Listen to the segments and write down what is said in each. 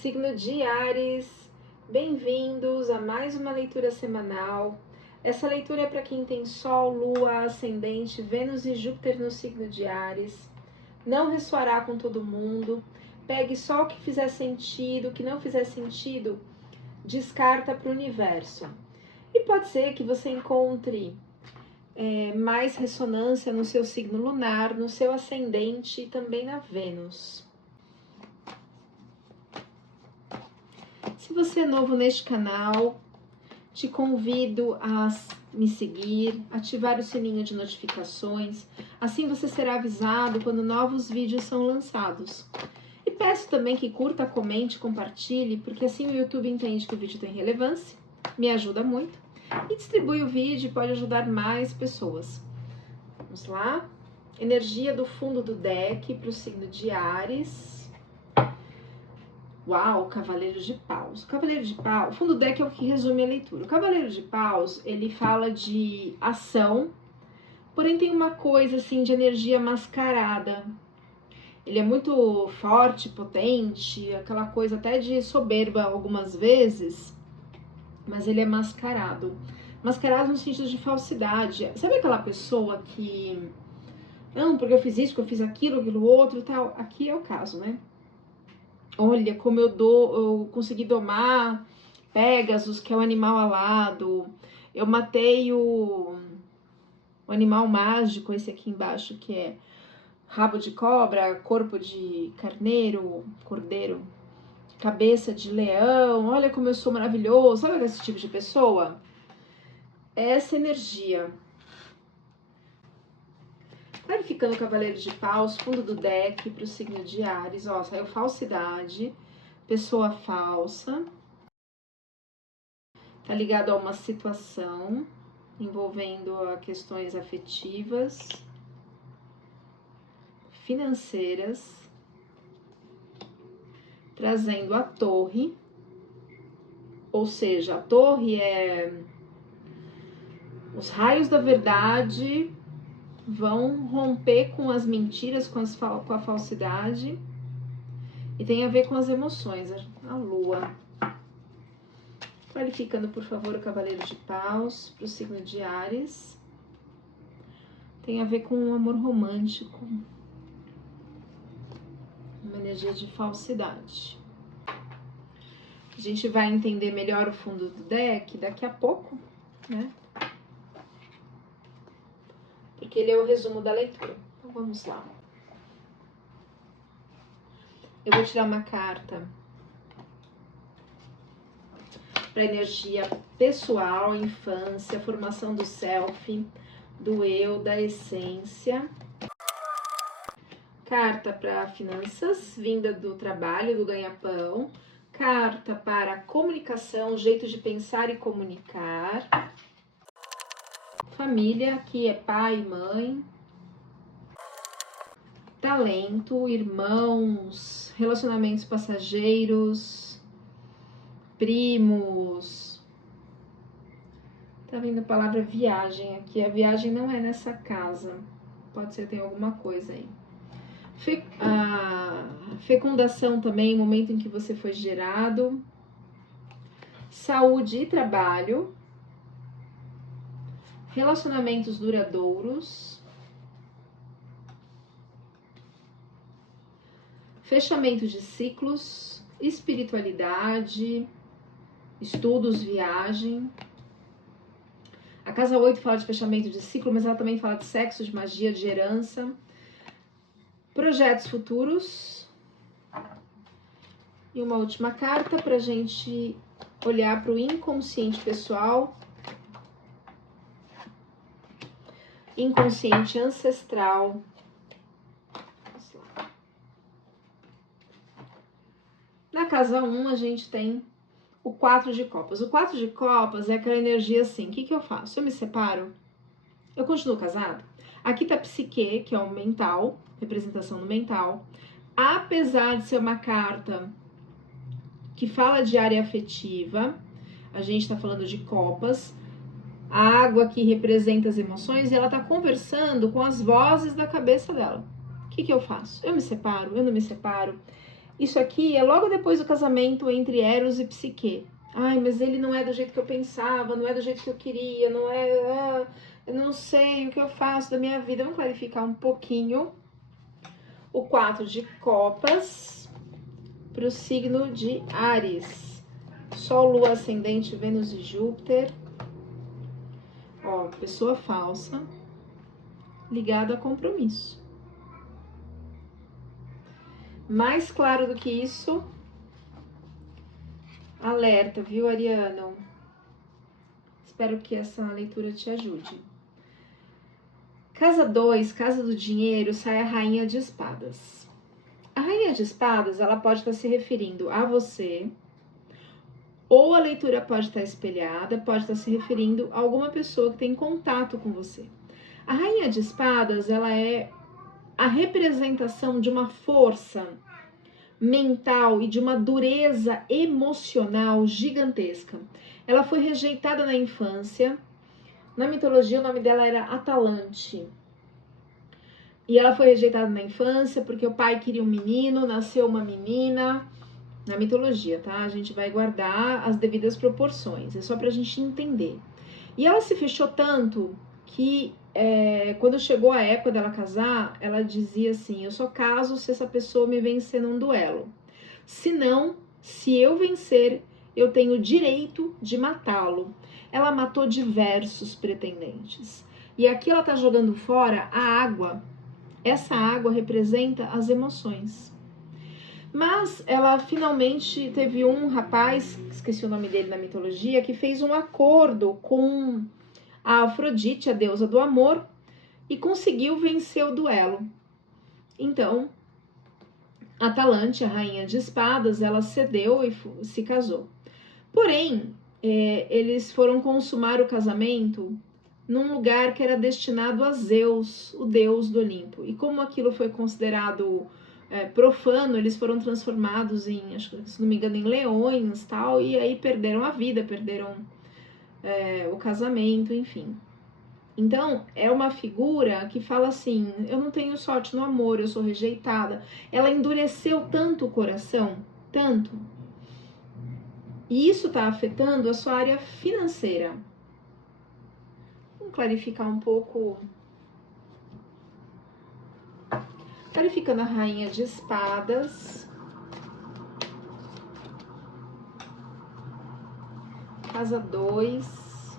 Signo de Áries, bem-vindos a mais uma leitura semanal. Essa leitura é para quem tem Sol, Lua, Ascendente, Vênus e Júpiter no signo de Áries. Não ressoará com todo mundo. Pegue só o que fizer sentido, o que não fizer sentido, descarta para o universo. E pode ser que você encontre mais ressonância no seu signo lunar, no seu ascendente e também na Vênus. Se você é novo neste canal, te convido a me seguir, ativar o sininho de notificações, assim você será avisado quando novos vídeos são lançados. E peço também que curta, comente, compartilhe, porque assim o YouTube entende que o vídeo tem relevância, me ajuda muito, e distribui o vídeo e pode ajudar mais pessoas. Vamos lá? Energia do fundo do deck para o signo de Áries. Uau, Cavaleiro de Paus. O Cavaleiro de Paus, o fundo do deck é o que resume a leitura. O Cavaleiro de Paus, ele fala de ação, porém tem uma coisa assim de energia mascarada. Ele é muito forte, potente, aquela coisa até de soberba algumas vezes, mas ele é mascarado. Mascarado no sentido de falsidade. Sabe aquela pessoa que... Não, porque eu fiz isso, porque eu fiz aquilo outro e tal. Aqui é o caso, né? Olha como eu consegui domar Pégasus, que é o animal alado. Eu matei o animal mágico, esse aqui embaixo, que é rabo de cobra, corpo de carneiro, cordeiro, cabeça de leão. Olha como eu sou maravilhoso. Sabe esse tipo de pessoa? Essa energia. Clarificando o Cavaleiro de Paus, fundo do deck para o signo de Áries. Ó, saiu falsidade, pessoa falsa. Tá ligado a uma situação envolvendo questões afetivas, financeiras, trazendo a torre. Ou seja, a torre é os raios da verdade vão romper com as mentiras, com a falsidade, e tem a ver com as emoções, a lua. Clarificando, por favor, o Cavaleiro de Paus para o signo de Áries. Tem a ver com um amor romântico, uma energia de falsidade. A gente vai entender melhor o fundo do deck daqui a pouco, né? Porque ele é o resumo da leitura. Então vamos lá. Eu vou tirar uma carta para energia pessoal, infância, formação do self, do eu, da essência. Carta para finanças, vinda do trabalho, do ganha-pão. Carta para comunicação, jeito de pensar e comunicar. Família, aqui é pai e mãe. Talento, irmãos, relacionamentos passageiros, primos. Tá vindo a palavra viagem aqui. A viagem não é nessa casa. Pode ser que tenha alguma coisa aí. Fecundação também, momento em que você foi gerado. Saúde e trabalho. Relacionamentos duradouros. Fechamento de ciclos. Espiritualidade. Estudos, viagem. A casa 8 fala de fechamento de ciclo, mas ela também fala de sexo, de magia, de herança. Projetos futuros. E uma última carta para a gente olhar para o inconsciente pessoal. Inconsciente ancestral. Vamos lá. Na casa 1 a gente tem o 4 de copas. O 4 de copas é aquela energia assim, o que eu faço? Eu me separo? Eu continuo casado? Aqui tá psique, que é o mental, representação do mental. Apesar de ser uma carta que fala de área afetiva, a gente tá falando de copas, a água que representa as emoções, e ela tá conversando com as vozes da cabeça dela. O que eu faço? Eu me separo? Eu não me separo? Isso aqui é logo depois do casamento entre Eros e Psique. Ai, mas ele não é do jeito que eu pensava, não é do jeito que eu queria, não é... eu não sei o que eu faço da minha vida. Vamos clarificar um pouquinho. O 4 de copas para o signo de Áries. Sol, Lua, Ascendente, Vênus e Júpiter. Ó, pessoa falsa ligada a compromisso. Mais claro do que isso, alerta, viu, Ariano? Espero que essa leitura te ajude. Casa 2, Casa do Dinheiro, sai a Rainha de Espadas. A Rainha de Espadas, ela pode estar se referindo a você, ou a leitura pode estar espelhada, pode estar se referindo a alguma pessoa que tem contato com você. A Rainha de Espadas, ela é a representação de uma força mental e de uma dureza emocional gigantesca. Ela foi rejeitada na infância. Na mitologia, o nome dela era Atalante. E ela foi rejeitada na infância porque o pai queria um menino, nasceu uma menina. Na mitologia, tá? A gente vai guardar as devidas proporções. É só pra gente entender. E ela se fechou tanto que quando chegou a época dela casar, ela dizia assim: eu só caso se essa pessoa me vencer num duelo. Se não, se eu vencer, eu tenho o direito de matá-lo. Ela matou diversos pretendentes. E aqui ela tá jogando fora a água. Essa água representa as emoções. Mas ela finalmente teve um rapaz, esqueci o nome dele na mitologia, que fez um acordo com a Afrodite, a deusa do amor, e conseguiu vencer o duelo. Então, Atalante, a rainha de espadas, ela cedeu e se casou. Porém, eles foram consumar o casamento num lugar que era destinado a Zeus, o deus do Olimpo. E como aquilo foi considerado profano, eles foram transformados em, acho que, se não me engano, em leões, tal, e aí perderam a vida, perderam o casamento, enfim. Então, é uma figura que fala assim: eu não tenho sorte no amor, eu sou rejeitada. Ela endureceu tanto o coração, tanto. E isso está afetando a sua área financeira. Vamos clarificar um pouco. Clarificando a rainha de espadas. Casa 2.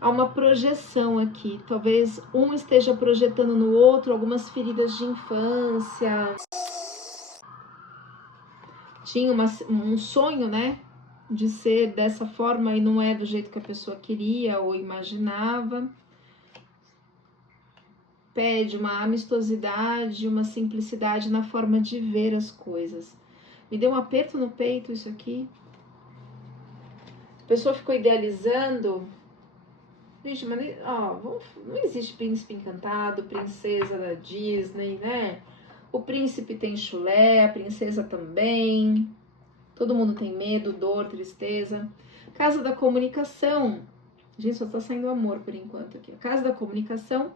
Há uma projeção aqui. Talvez um esteja projetando no outro algumas feridas de infância. Tinha um sonho, né? De ser dessa forma e não é do jeito que a pessoa queria ou imaginava. Pede uma amistosidade, uma simplicidade na forma de ver as coisas. Me deu um aperto no peito isso aqui. A pessoa ficou idealizando. Gente, mas não existe príncipe encantado, princesa da Disney, né? O príncipe tem chulé, a princesa também. Todo mundo tem medo, dor, tristeza. Casa da comunicação. Gente, só tá saindo amor por enquanto aqui. Casa da comunicação.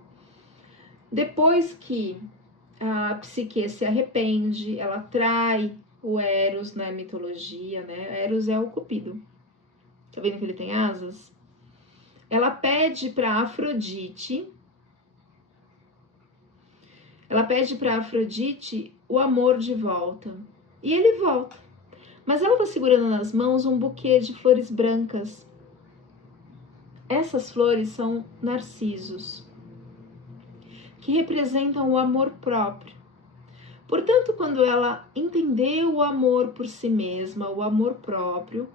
Depois que a Psique se arrepende, ela trai o Eros na mitologia, né? Eros é o Cupido. Tá vendo que ele tem asas? Ela pede para Afrodite. Ela pede para Afrodite o amor de volta. E ele volta. Mas ela tá segurando nas mãos um buquê de flores brancas. Essas flores são narcisos, que representam o amor próprio. Portanto, quando ela entendeu o amor por si mesma, o amor próprio,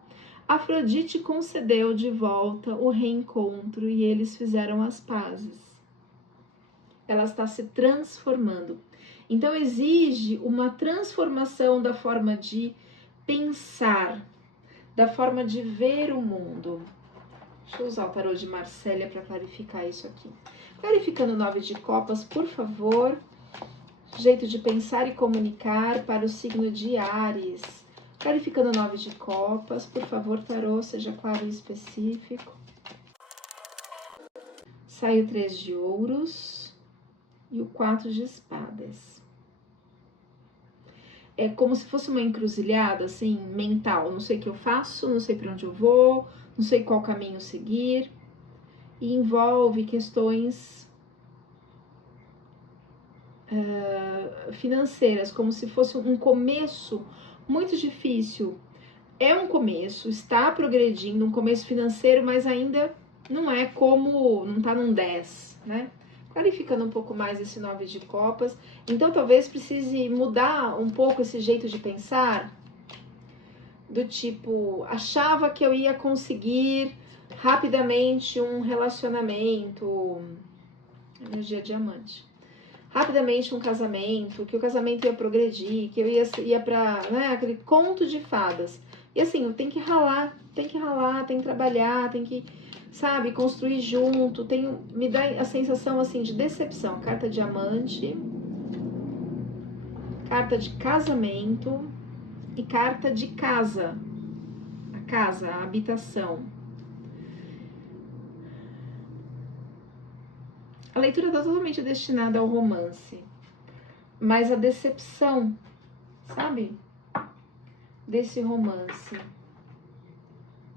Afrodite concedeu de volta o reencontro e eles fizeram as pazes. Ela está se transformando. Então, exige uma transformação da forma de pensar, da forma de ver o mundo. Deixa eu usar o tarô de Marsella para clarificar isso aqui. Clarificando o 9 de copas, por favor. Jeito de pensar e comunicar para o signo de Áries. Clarificando o 9 de copas, por favor, tarô, seja claro e específico. Sai o 3 de ouros e o 4 de espadas. É como se fosse uma encruzilhada, assim, mental. Não sei o que eu faço, não sei para onde eu vou, não sei qual caminho seguir. E envolve questões financeiras, como se fosse um começo muito difícil. É um começo, está progredindo, um começo financeiro, mas ainda não é como, não está num 10, né? Clarificando um pouco mais esse 9 de copas. Então, talvez precise mudar um pouco esse jeito de pensar, do tipo, achava que eu ia conseguir rapidamente um relacionamento, energia diamante, rapidamente um casamento, que o casamento ia progredir, que eu ia pra, né, aquele conto de fadas. E assim, eu tenho que ralar, tem que trabalhar, tem que, sabe, construir junto, me dá a sensação, assim, de decepção. Carta diamante, carta de casamento e carta de casa. A casa, a habitação. A leitura está totalmente destinada ao romance, mas a decepção, sabe, desse romance.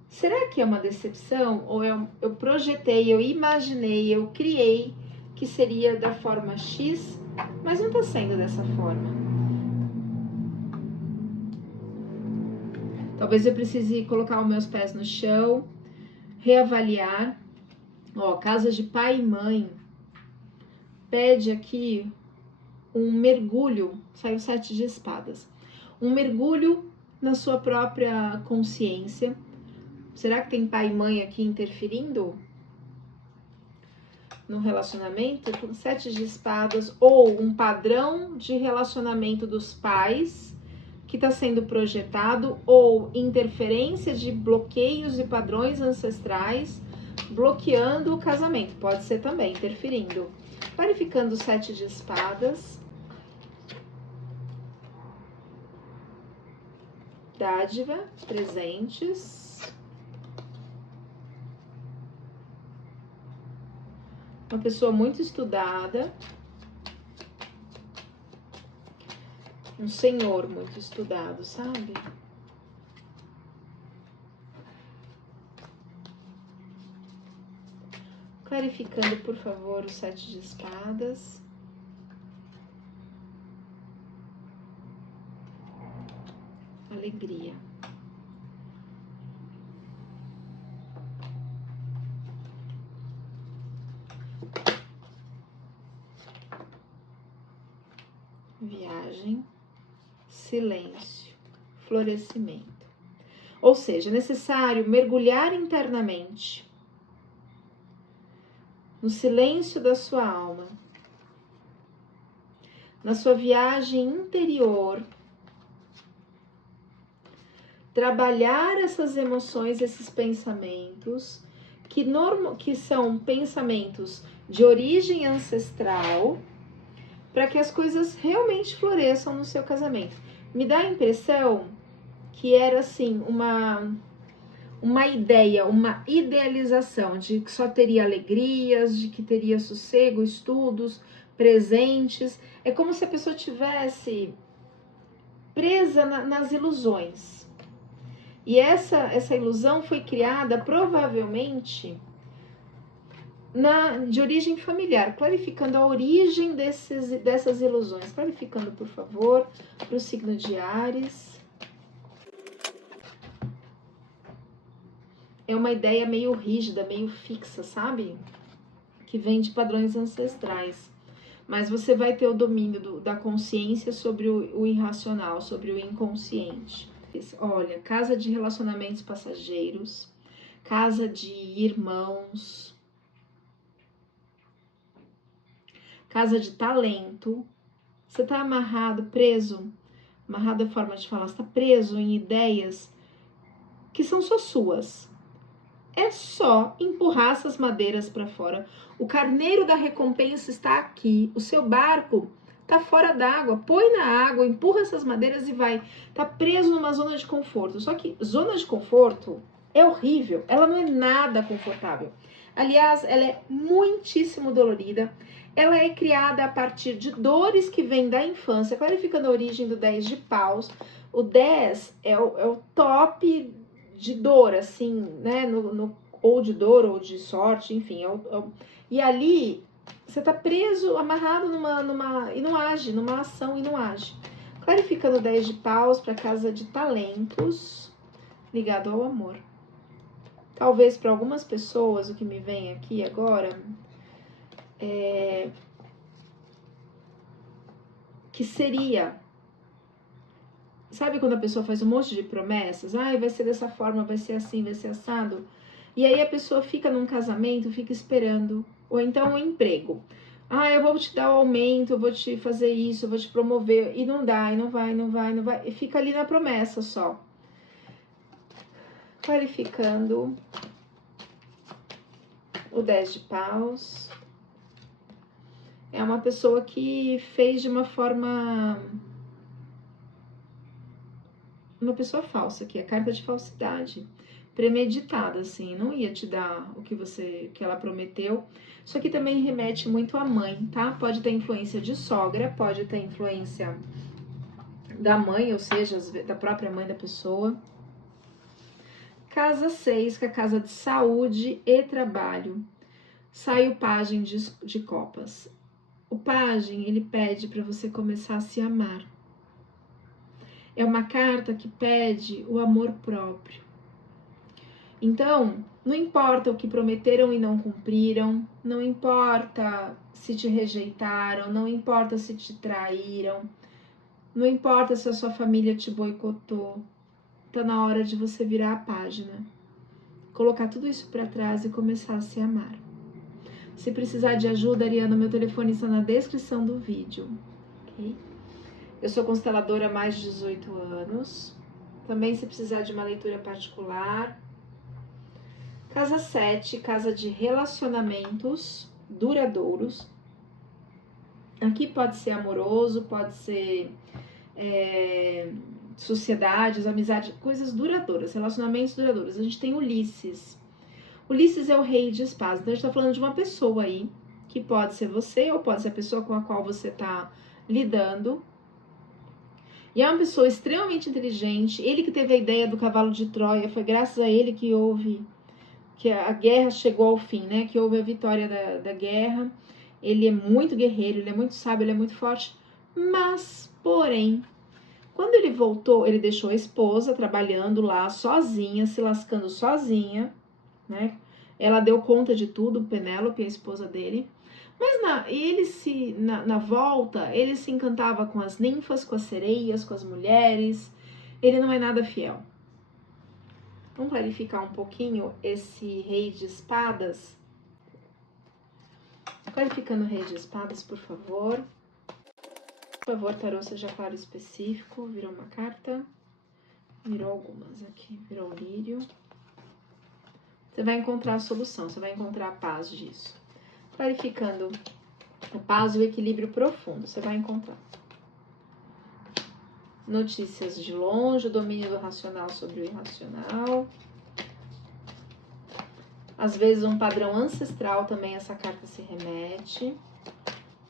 Será que é uma decepção? Ou eu projetei, eu imaginei, eu criei que seria da forma X, mas não está sendo dessa forma? Talvez eu precise colocar os meus pés no chão, reavaliar. Ó, casa de pai e mãe pede aqui um mergulho, saiu 7 de espadas, um mergulho na sua própria consciência. Será que tem pai e mãe aqui interferindo no relacionamento? 7 de espadas, ou um padrão de relacionamento dos pais que está sendo projetado, ou interferência de bloqueios e padrões ancestrais bloqueando o casamento, pode ser também interferindo. Clarificando o 7 de espadas, dádiva, presentes, uma pessoa muito estudada, um senhor muito estudado, sabe? Clarificando, por favor, o 7 de espadas. Alegria. Viagem, silêncio, florescimento. Ou seja, é necessário mergulhar internamente no silêncio da sua alma, na sua viagem interior, trabalhar essas emoções, esses pensamentos, que são pensamentos de origem ancestral, para que as coisas realmente floresçam no seu casamento. Me dá a impressão que era assim, uma ideia, uma idealização de que só teria alegrias, de que teria sossego, estudos, presentes. É como se a pessoa tivesse presa nas ilusões. E essa ilusão foi criada provavelmente de origem familiar, clarificando a origem dessas ilusões. Clarificando, por favor, para o signo de Áries. É uma ideia meio rígida, meio fixa, sabe? Que vem de padrões ancestrais. Mas você vai ter o domínio da consciência sobre o irracional, sobre o inconsciente. Olha, casa de relacionamentos passageiros, casa de irmãos, casa de talento. Você está amarrado, preso, amarrado é a forma de falar, você está preso em ideias que são só suas. É só empurrar essas madeiras para fora. O carneiro da recompensa está aqui. O seu barco está fora d'água. Põe na água, empurra essas madeiras e vai. Está preso numa zona de conforto. Só que zona de conforto é horrível. Ela não é nada confortável. Aliás, ela é muitíssimo dolorida. ela é criada a partir de dores que vêm da infância, clarificando a origem do 10 de paus. O 10 é o top de dor, assim, né? Ou de dor, ou de sorte, enfim. E ali, você tá preso, amarrado e não age, numa ação e não age. Clarificando o 10 de paus para casa de talentos, ligado ao amor. Talvez para algumas pessoas, o que me vem aqui agora que seria, sabe quando a pessoa faz um monte de promessas? Vai ser dessa forma, vai ser assim, vai ser assado. E aí a pessoa fica num casamento, fica esperando. Ou então um emprego. Eu vou te dar o aumento, eu vou te fazer isso, eu vou te promover. E não dá, e não vai. E fica ali na promessa só. Clarificando o 10 de paus. É uma pessoa que fez de uma forma... Uma pessoa falsa aqui, a carta de falsidade. Premeditada, assim, não ia te dar o que ela prometeu. Isso aqui também remete muito à mãe, tá? Pode ter influência de sogra, pode ter influência da mãe, ou seja, da própria mãe da pessoa. Casa 6, que é a casa de saúde e trabalho. Sai o pajem de copas. O pajem, ele pede para você começar a se amar. É uma carta que pede o amor próprio. Então, não importa o que prometeram e não cumpriram, não importa se te rejeitaram, não importa se te traíram, não importa se a sua família te boicotou, tá na hora de você virar a página, colocar tudo isso para trás e começar a se amar. Se precisar de ajuda, Ariana, meu telefone está na descrição do vídeo, ok? Eu sou consteladora há mais de 18 anos. Também, se precisar de uma leitura particular. Casa 7, casa de relacionamentos duradouros. Aqui pode ser amoroso, pode ser sociedades, amizade, coisas duradouras, relacionamentos duradouros. A gente tem Ulisses. Ulisses é o rei de espadas. Então a gente tá falando de uma pessoa aí, que pode ser você ou pode ser a pessoa com a qual você tá lidando. E é uma pessoa extremamente inteligente. Ele que teve a ideia do cavalo de Troia, foi graças a ele que a guerra chegou ao fim, né? Que houve a vitória da guerra. Ele é muito guerreiro, ele é muito sábio, ele é muito forte. Mas, porém, quando ele voltou, ele deixou a esposa trabalhando lá sozinha, se lascando sozinha, né? Ela deu conta de tudo, Penélope, a esposa dele. Mas na volta, ele se encantava com as ninfas, com as sereias, com as mulheres. Ele não é nada fiel. Vamos clarificar um pouquinho esse rei de espadas? Clarificando o rei de espadas, por favor. Por favor, tarô, seja claro e específico. Virou uma carta. Virou algumas aqui. Virou o lírio. Você vai encontrar a solução, você vai encontrar a paz disso. Clarificando a paz e o equilíbrio profundo, você vai encontrar. Notícias de longe, o domínio do racional sobre o irracional. Às vezes um padrão ancestral também essa carta se remete.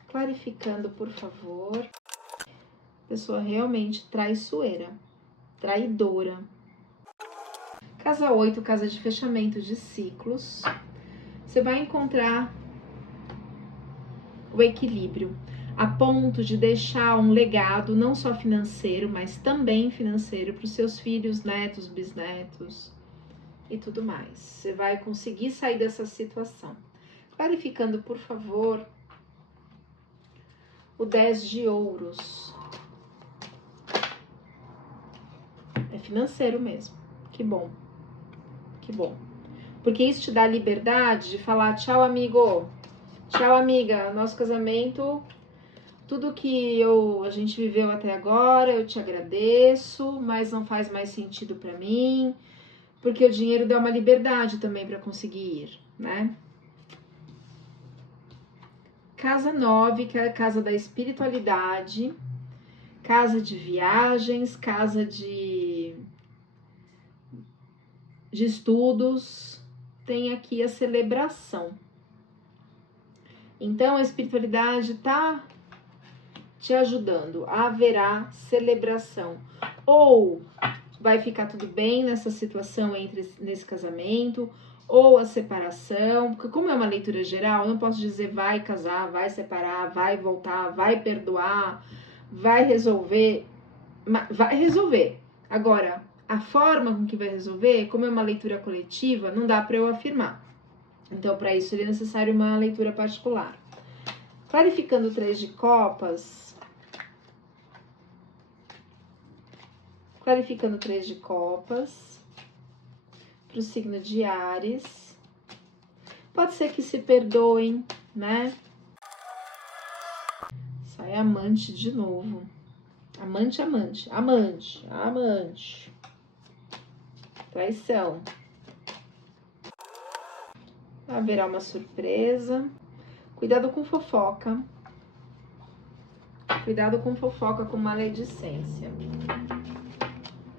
Clarificando, por favor. Pessoa realmente traiçoeira, traidora. Casa 8, casa de fechamento de ciclos. Você vai encontrar o equilíbrio, a ponto de deixar um legado não só financeiro, mas também financeiro para os seus filhos, netos, bisnetos e tudo mais. Você vai conseguir sair dessa situação. Clarificando, por favor, o 10 de ouros. É financeiro mesmo. Que bom. Que bom. Porque isso te dá a liberdade de falar tchau, amigo. Tchau, amiga. Nosso casamento, tudo que a gente viveu até agora, eu te agradeço, mas não faz mais sentido para mim, porque o dinheiro dá uma liberdade também para conseguir ir, né? Casa 9, que é a casa da espiritualidade, casa de viagens, casa de estudos. Tem aqui a celebração. Então, a espiritualidade está te ajudando. Haverá celebração. Ou vai ficar tudo bem nessa situação nesse casamento, ou a separação, porque como é uma leitura geral, eu não posso dizer vai casar, vai separar, vai voltar, vai perdoar, vai resolver. Vai resolver. Agora, a forma com que vai resolver, como é uma leitura coletiva, não dá para eu afirmar. Então, para isso, seria necessário uma leitura particular. Clarificando o 3 de copas. Clarificando o 3 de copas. Para o signo de Áries. Pode ser que se perdoem, né? Sai amante de novo. Amante, amante, amante, amante. Traição. Haverá uma surpresa. Cuidado com fofoca. Cuidado com fofoca, com maledicência.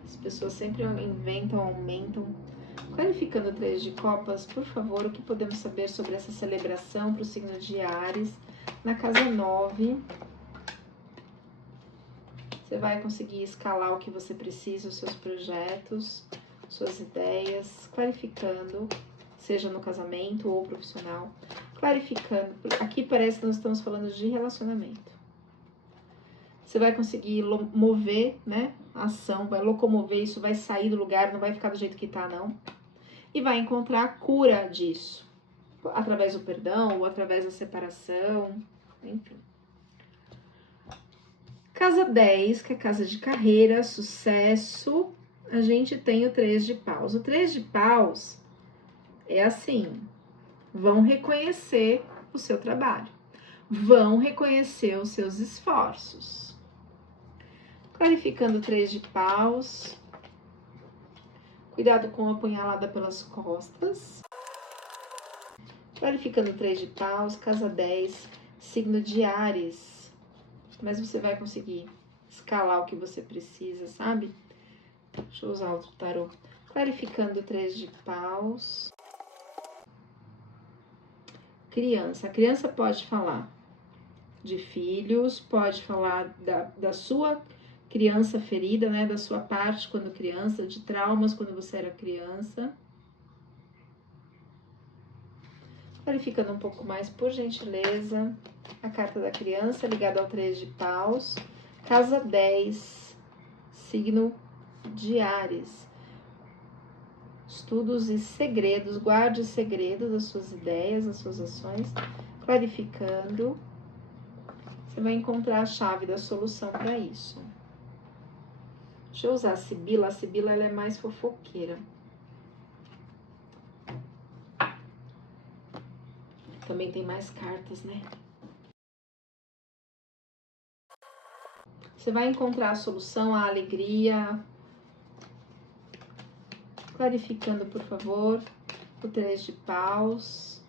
As pessoas sempre inventam, aumentam. Clarificando o 3 de copas, por favor, o que podemos saber sobre essa celebração para o signo de Áries? Na casa 9, você vai conseguir escalar o que você precisa, os seus projetos, suas ideias, clarificando, seja no casamento ou profissional. Clarificando, aqui parece que nós estamos falando de relacionamento. Você vai conseguir mover, né, a ação, vai locomover, isso vai sair do lugar, não vai ficar do jeito que tá, não. E vai encontrar a cura disso, através do perdão ou através da separação, enfim. Casa 10, que é casa de carreira, sucesso, a gente tem o 3 de paus. O 3 de paus é assim, vão reconhecer o seu trabalho, vão reconhecer os seus esforços. Clarificando o 3 de paus, cuidado com a apunhalada pelas costas. Clarificando o 3 de paus, casa 10, signo de Áries. Mas você vai conseguir escalar o que você precisa, sabe? Deixa eu usar outro tarô. Clarificando o 3 de paus. Criança. A criança pode falar de filhos, pode falar da sua criança ferida, né? Da sua parte quando criança, de traumas quando você era criança. Clarificando um pouco mais, por gentileza, a carta da criança ligada ao 3 de paus, casa 10, signo de Áries. Estudos e segredos, guarde os segredos das suas ideias, das suas ações, clarificando. Você vai encontrar a chave da solução para isso. Deixa eu usar a Sibila ela é mais fofoqueira. Também tem mais cartas, né? Você vai encontrar a solução, a alegria. Clarificando, por favor, o 3 de paus.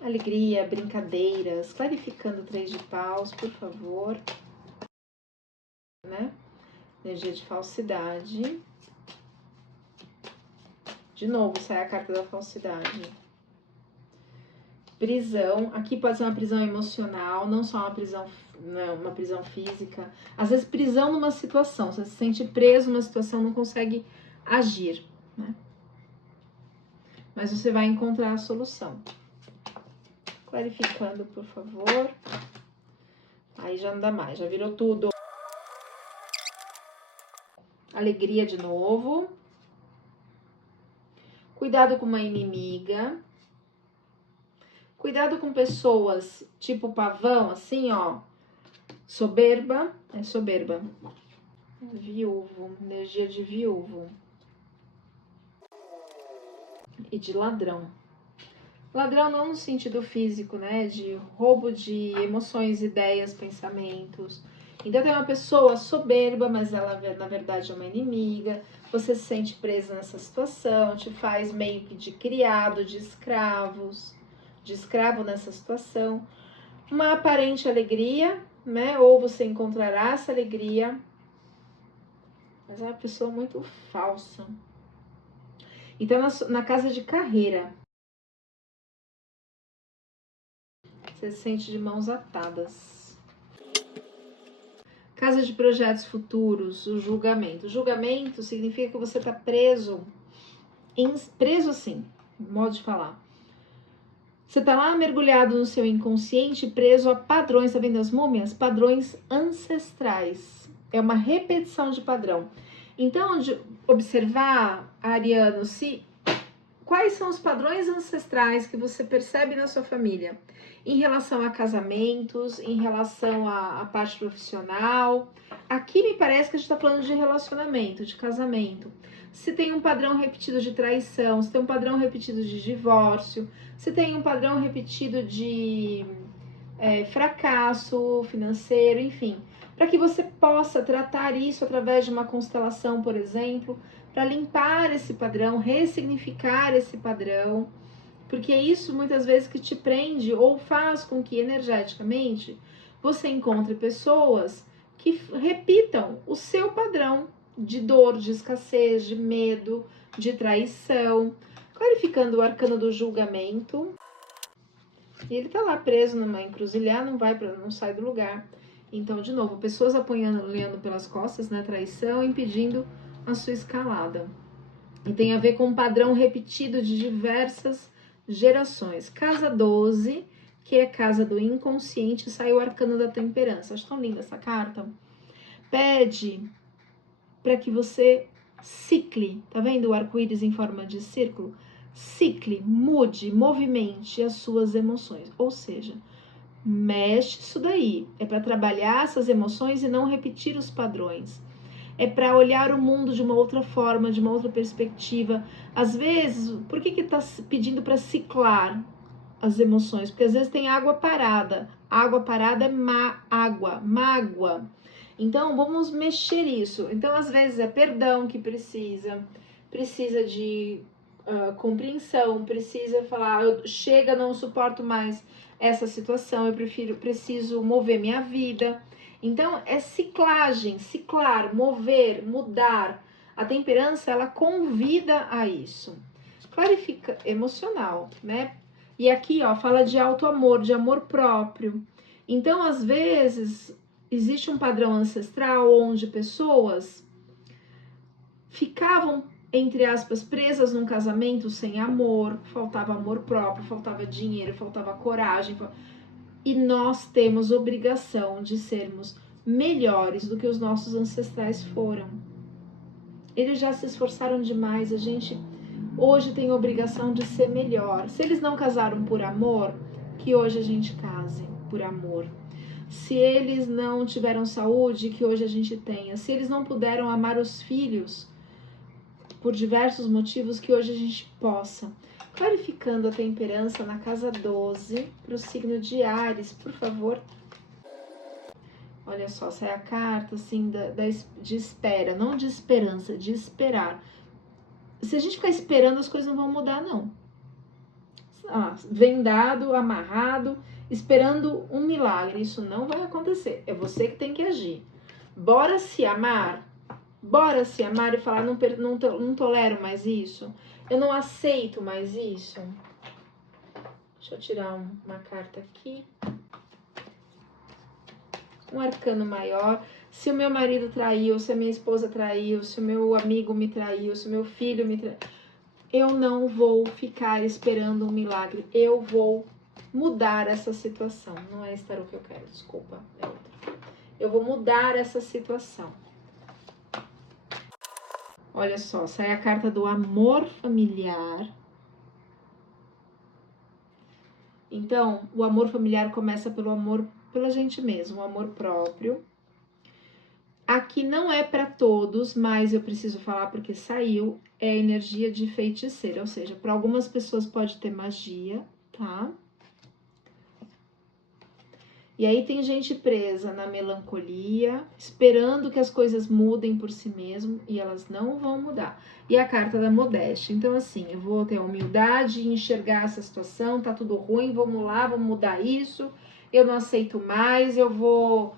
Alegria, brincadeiras. Clarificando o 3 de paus, por favor. Né? Energia de falsidade. De novo, sai a carta da falsidade. Prisão, aqui pode ser uma prisão emocional, não só uma prisão física. Às vezes, prisão numa situação, você se sente preso numa situação, não consegue agir, né? Mas você vai encontrar a solução. Clarificando, por favor. Aí já não dá mais, já virou tudo. Alegria de novo. Cuidado com uma inimiga. Cuidado com pessoas tipo pavão, assim, ó. Soberba, é soberba. Viúvo, energia de viúvo. E de ladrão. Ladrão não no sentido físico, né? De roubo de emoções, ideias, pensamentos. Então tem uma pessoa soberba, mas ela na verdade é uma inimiga. Você se sente presa nessa situação, te faz meio que de criado, de escravo nessa situação. Uma aparente alegria, né? Ou você encontrará essa alegria, mas é uma pessoa muito falsa. Então, na casa de carreira, Você se sente de mãos atadas. Casa de projetos futuros, o julgamento. O julgamento significa que você está preso, preso assim, modo de falar. Você está lá mergulhado no seu inconsciente, preso a padrões, tá vendo as múmias? Padrões ancestrais. É uma repetição de padrão. Então, de observar, Ariano, quais são os padrões ancestrais que você percebe na sua família? Em relação a casamentos, em relação à parte profissional. Aqui me parece que a gente está falando de relacionamento, de casamento. Se tem um padrão repetido de traição, se tem um padrão repetido de divórcio, se tem um padrão repetido de fracasso financeiro, enfim. Para que você possa tratar isso através de uma constelação, por exemplo, para limpar esse padrão, ressignificar esse padrão, porque é isso muitas vezes que te prende ou faz com que energeticamente você encontre pessoas que repitam o seu padrão de dor, de escassez, de medo, de traição, clarificando o arcano do julgamento. E ele tá lá preso numa encruzilhada, não sai do lugar. Então, de novo, pessoas apanhando pelas costas, né, traição, impedindo a sua escalada. E tem a ver com um padrão repetido de diversas gerações. Casa 12, que é casa do inconsciente, saiu o arcano da temperança. Acho tão linda essa carta. Pede para que você cicle, tá vendo o arco-íris em forma de círculo? Cicle, mude, movimente as suas emoções. Ou seja, mexe isso daí. É para trabalhar essas emoções e não repetir os padrões. É para olhar o mundo de uma outra forma, de uma outra perspectiva. Às vezes, por que está pedindo para ciclar as emoções? Porque às vezes tem água parada. Água parada é mágoa. Então, vamos mexer isso. Então, às vezes é perdão que precisa de compreensão, precisa falar, chega, não suporto mais essa situação, preciso mover minha vida. Então, é ciclagem, ciclar, mover, mudar. A temperança, ela convida a isso. Clarifica emocional, né? E aqui, ó, fala de auto-amor, de amor próprio. Então, às vezes, existe um padrão ancestral onde pessoas ficavam, entre aspas, presas num casamento sem amor, faltava amor próprio, faltava dinheiro, faltava coragem. E nós temos obrigação de sermos melhores do que os nossos ancestrais foram. Eles já se esforçaram demais, a gente hoje tem obrigação de ser melhor. Se eles não casaram por amor, que hoje a gente case por amor. Se eles não tiveram saúde, que hoje a gente tenha. Se eles não puderam amar os filhos por diversos motivos, que hoje a gente possa. Clarificando a temperança na casa 12 para o signo de Áries, por favor. Olha só, sai a carta assim de espera, não de esperança, de esperar. Se a gente ficar esperando, as coisas não vão mudar, não. Vendado, amarrado, esperando um milagre, isso não vai acontecer. É você que tem que agir. Bora se amar e falar, não tolero mais isso, eu não aceito mais isso. Deixa eu tirar uma carta aqui. Um arcano maior. Se o meu marido traiu, se a minha esposa traiu, se o meu amigo me traiu, se o meu filho me traiu, eu não vou ficar esperando um milagre. Eu vou mudar essa situação. Não é esse tarô que eu quero, desculpa, é outra. Eu vou mudar essa situação. Olha só, sai a carta do amor familiar. Então, o amor familiar começa pelo amor pela gente mesmo, o amor próprio. Aqui não é para todos, mas eu preciso falar porque saiu, é a energia de feiticeira, ou seja, para algumas pessoas pode ter magia, tá? E aí tem gente presa na melancolia, esperando que as coisas mudem por si mesmo, e elas não vão mudar. E a carta da modéstia. Então, assim, eu vou ter a humildade de enxergar essa situação, tá tudo ruim, vamos lá, vamos mudar isso, eu não aceito mais, eu vou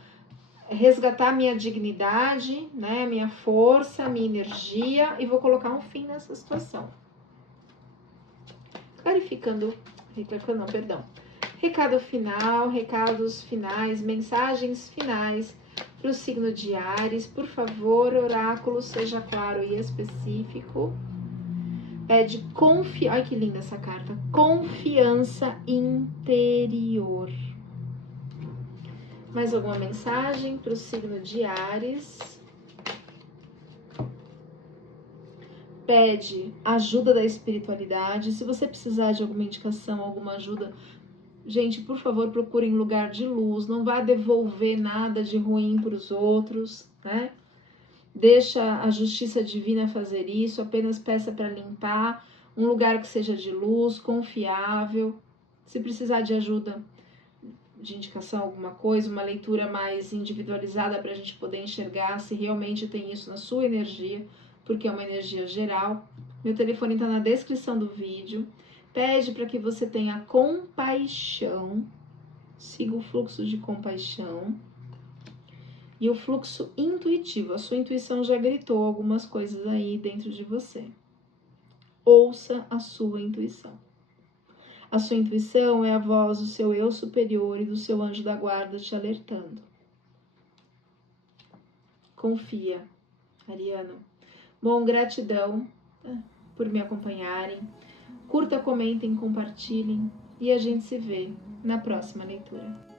resgatar minha dignidade, né, minha força, minha energia, e vou colocar um fim nessa situação. Recado final, recados finais, mensagens finais para o signo de Áries. Por favor, oráculo, seja claro e específico. Pede confiança. Olha que linda essa carta. Confiança interior. Mais alguma mensagem para o signo de Áries? Pede ajuda da espiritualidade. Se você precisar de alguma indicação, alguma ajuda, gente, por favor, procurem lugar de luz. Não vá devolver nada de ruim para os outros, né? Deixa a justiça divina fazer isso. Apenas peça para limpar um lugar que seja de luz, confiável. Se precisar de ajuda, de indicação, alguma coisa, uma leitura mais individualizada para a gente poder enxergar se realmente tem isso na sua energia, porque é uma energia geral. Meu telefone está na descrição do vídeo. Pede para que você tenha compaixão, siga o fluxo de compaixão e o fluxo intuitivo. A sua intuição já gritou algumas coisas aí dentro de você. Ouça a sua intuição. A sua intuição é a voz do seu eu superior e do seu anjo da guarda te alertando. Confia, Ariano. Bom, gratidão por me acompanharem. Curta, comentem, compartilhem e a gente se vê na próxima leitura.